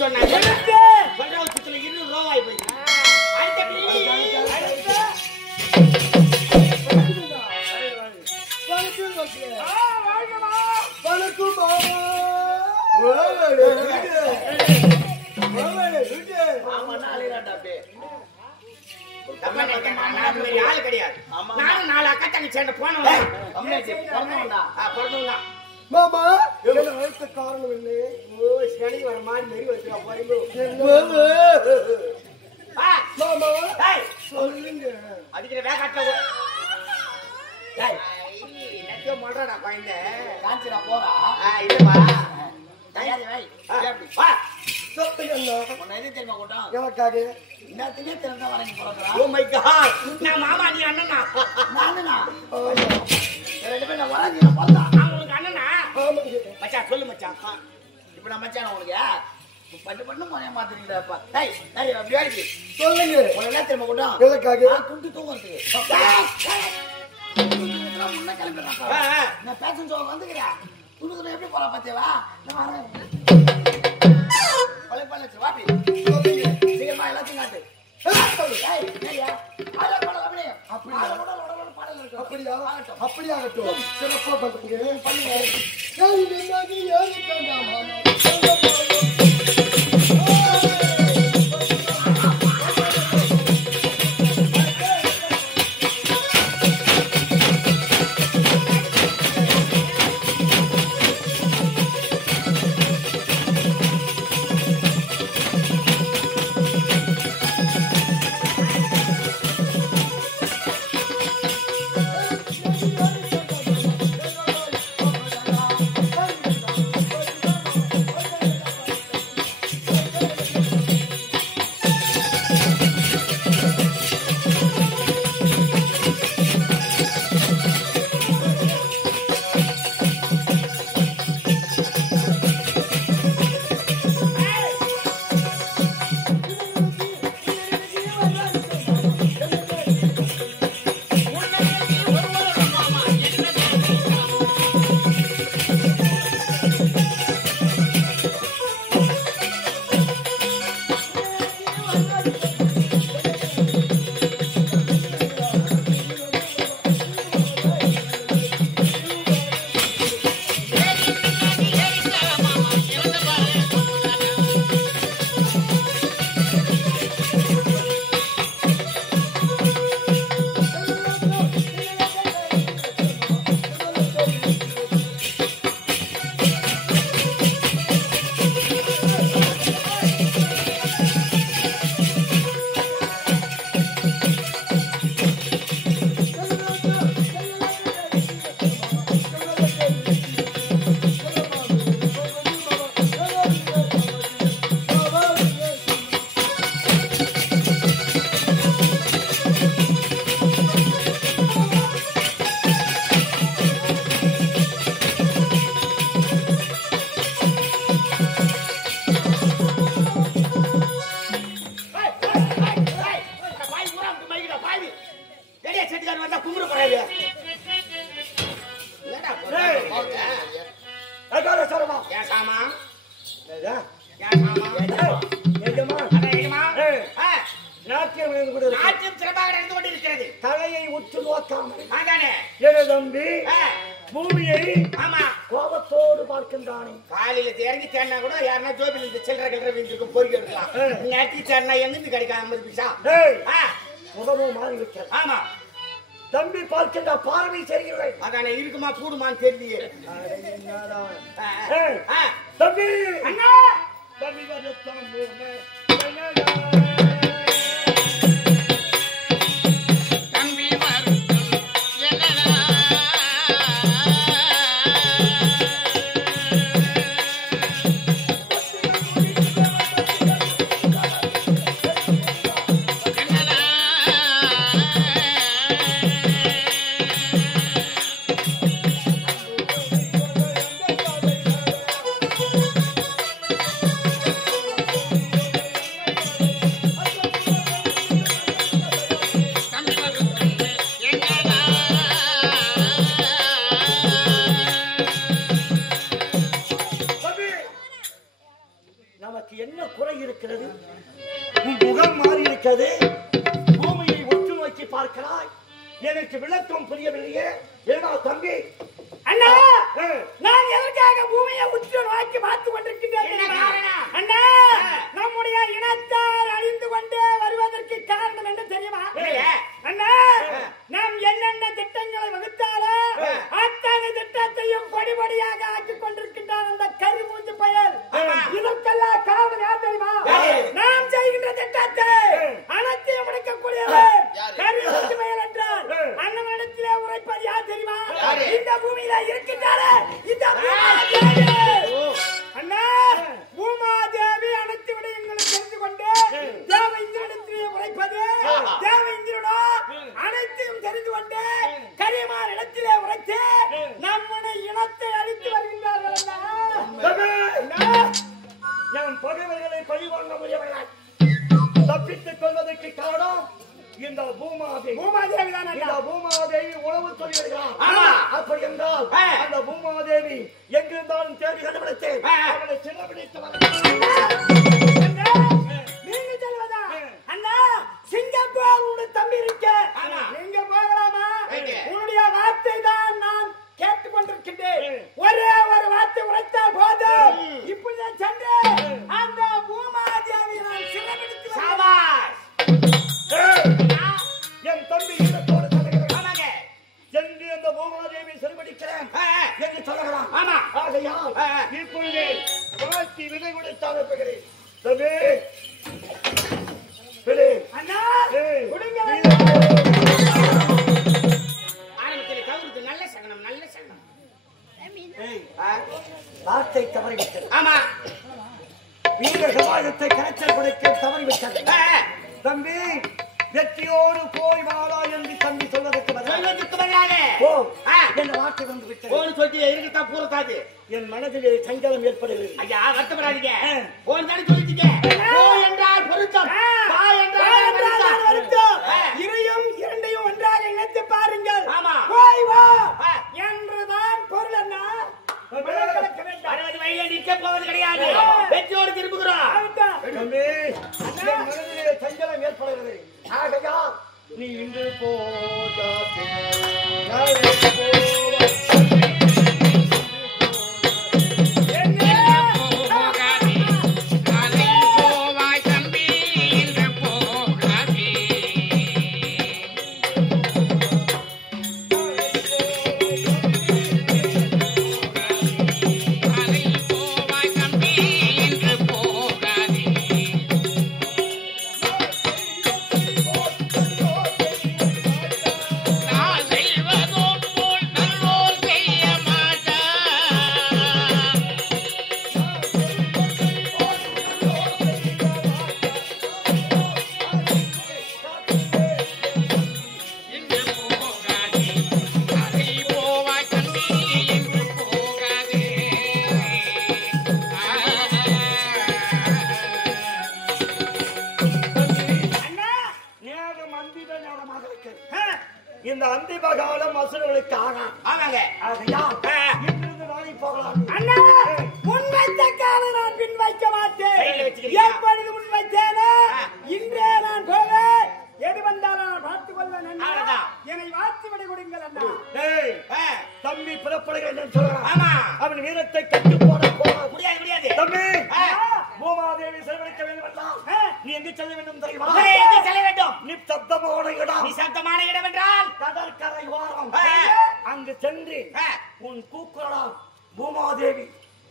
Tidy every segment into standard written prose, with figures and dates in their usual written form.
சொன்னாங்க சொல்ற விஷயத்துல 200 ரூபாய் போயிடுச்சு. அடுத்த ஆளு கிடையாது. நானும் 4 அக்கா தங்கச்சி சேர்ந்து போனவன் மாமா. என்ன காரணம் இல்லை. சனி வர மாதிரி நெறி வச்சுக்கா போறீங்க சொல்லுங்க. அதுக்கு வேகாட்ட என்னத்தையோ மாட்டாடா குழந்தை காஞ்சிரா போறா. இல்லப்பா மாமா நீ அண்ணனா அண்ணனா மச்சான் சொல்லு மச்சான். இப்ப நான் மச்சான் உனக்கு பட்டு பண்ணு முறைய மாத்திருக்கீங்கப்பா. சொல்லுங்க உனக்கு திரும்ப கூட்டம் குண்டு தூங்குறதுக்கு முன்ன கிளம்பிடுறேன். நான் பேசன் சோக வந்துக்கிறேன். துணுக்குள்ள எப்படி போற பாத்தியவா வாப்பி சீக்கிரமா எல்லாத்தையும் காட்டு. அப்படியாகட்டும் சிறப்பா பண்ணுங்க. தலையை உற்று நோக்காமல் தம்பி பூமியை கோபத்தோடு பார்க்கின்றானே. காலையில இறங்கி தேடினா கூட யாருன்னா ஜோபில் இந்த சில்லறை கிளற வீட்டுக்கு பொறுக்கி எடுக்கலாம். நீ அடிச்சு தேடினா எங்கிருந்து கிடைக்காம இருந்துச்சா உதவும் மாறிவிட்டது. ஆமா தம்பி பார்க்கின்ற பார்வை சரியில்லை. அதான இருக்குமா கூடுமான்னு தெரியலையே. தம்பி அண்ணா தம்பி உனக்கு என்ன குறை இருக்கிறது? உன் முகம் மாறி இருக்கிறது. பூமியை உற்று நோக்கி பார்க்கிறாய். எனக்கு விளக்கம் புரியவில்லையே. ஏன்னா தம்பி, அண்ணா, நான் எதற்காக பூமியை உற்று நோக்கி பார்த்து கொண்டிருக்கின்றேன்? அண்ணா, நம்முடைய இனத்தார் அழிந்து கொண்டே வருவதற்கு காரணம் என்ன தெரியுமா? அண்ணா, நாம் என்னென்ன திட்டங்களை வகுத்தாலோ அத்தனை திட்டத்தையும் படிப்படியாக ஆக்கிக் கொண்டிருக்கின்றார் அந்த கருமூஞ்சு பயல். இதற்கெல்லாம் காரணம் யார் தெரியுமா? நாம் செய்கின்ற திட்டத்தை அனைத்தையும் முடிக்கக்கூடியது கருமூஞ்சு பயல் என்றால் அண்ணனிடத்திலே உரைப்பது யார் தெரியுமா? இந்த பூமியில இருக்கின்றாரே இந்த பூமாதேவி. அண்ணா, பூமாதேவி அனைத்து விடயங்களை தெரிந்து கொண்டு தேவ இந்திரனிடத்திலே உரைப்பது தேவ இந்திரனோ அனைத்தையும் தெரிந்து கொண்டு கரியமான் இடத்திலே உரைத்து நம்முடைய இனத்தை அழித்து வருகின்றார்கள். என் பகைவர்களை பழிவாங்க முடியவில்லை. தப்பித்துக் கொள்வதற்கு காரணம் இந்த பூமாதேவி. பூமாதேவி தான். இந்த பூமாதேவி உணவு சொல்லி வருகிறார். அப்படி என்றால் அந்த பூமாதேவி எங்கிருந்தாலும் தேடி கண்டுபிடித்தேன். அவனை சிறப்பிடித்து நீங்க சொல்வதா? அண்ணா, சிங்கப்பூர் உங்க தம்பி இருக்க, நீங்க போகலாமா? உன்னுடைய வார்த்தை தான் நான் கேட்டுக் கொண்டிருக்கின்றேன். ஒரே ஒரு வார்த்தை உரைத்தால் போதும். இப்படி சென்று அந்த பூமாதேவி நான் சிறப்பிடித்து என் தம்பி ஈரத்தோடு சொல்லுகிறேன். சென்று அந்த பூமாதேவி சிறுபடிக்கிறேன் என்று சொல்லலாம். ஆகையால் இப்பொழுது வாழ்த்தி விதை கொடுத்து அனுப்புகிறேன். தம்பி, அண்ணா, ஆரம்பத்தில் கவுருக்கு நல்ல சகனம், நல்ல சகனம். வார்த்தை தவறிவிட்டது. ஆமா, வீர சமாஜத்தை கரைச்சல் கொடுக்க தவறிவிட்டது. தம்பி, வெற்றியோடு போய் வாழா என்று தம்பி சொல்வதற்கு பதிலாக என்ற வார்த்தை வந்து விட்டது. போன் சொல்லி இருக்கத்தான் பூரத்தாது. என் மனதிலே சஞ்சலம் ஏற்படுகிறது. ஐயா, வருத்தப்படாதீங்க. போன் தானே சொல்லிட்டீங்க. போ என்றால் பொருத்தம், பா என்றால் வருத்தம். இவையும் இரண்டையும் ஒன்றாக இணைத்து பாருங்கள். ஆமா, போய் வா என்றுதான் பொருள். என்ன வழியில நிற்க போவது கிடையாது. வெற்றியோடு திரும்புகிறோம். தம்பி, என் மனதிலே சஞ்சலம் ஏற்படுகிறது. ஆகையால் நீ இன்று போகாதே, நாளை போவாய். இந்த அந்திம காலம் அசுரர்களுக்கு ஆகாம். இங்கிருந்து நாளை போகலாம். அண்ணா, முன்வைத்த காலம் நான் பின் வைக்க மாட்டேன். எப்பொழுது முன் வைத்தேனோ இன்றே நான் போவேன். எது வந்தாலும் நான் பார்த்துக் கொள்வேன். என்னை வார்த்து விட கொடுங்கள் அண்ணா. தம்பி புறப்படுகிறேன் என்று சொல்றான். அவன் வீரத்தை கட்டு போட முடியாது, முடியாது. தம்பி, பூமாதேவி செலவழிக்க வேண்டும் என்றால் நீ எங்கு செல்ல வேண்டும் தெரியுமா? செல்ல வேண்டும். நிசப்தமான இடம். நிசப்தமான இடம் என்றால் கடற்கரை ஓரம். அங்கு சென்று உன் கூக்குரலாம் பூமாதேவி,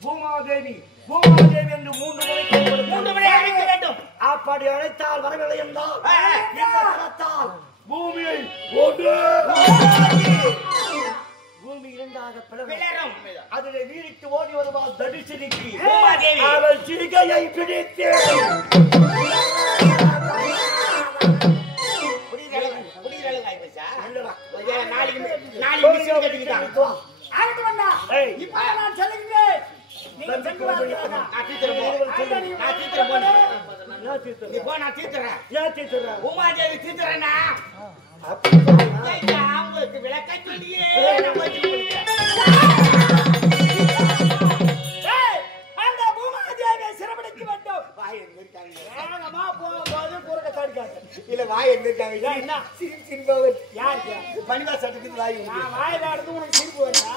பூமாதேவி, பூமாதேவி என்று 3 முறை அழைக்க வேண்டும். அப்படி அழைத்தால் வரவில்லை என்றால் இந்த பூமியை பூமி இரண்டாக பிளரும். அதிலே வீரிட்டு ஓடி வருவாள் தடிசிரிக்கு. அவள் சிறுகையை பிடித்து பூமாதேவி தீர்த்துறேன்னா அவங்களுக்கு விளக்க சொல்லியே அந்த பூமாதேவியை சிறப்பிடிக்க வேண்டும். வேகமா போகும்போது குறுக்க தடுக்காது. இல்ல வாய் எங்க என்ன சிரிப்பாக யாருக்கு மணிவா சட்டத்துக்கு வாய் நான் வாயில எடுத்து உனக்கு சிரிப்பு வருதா?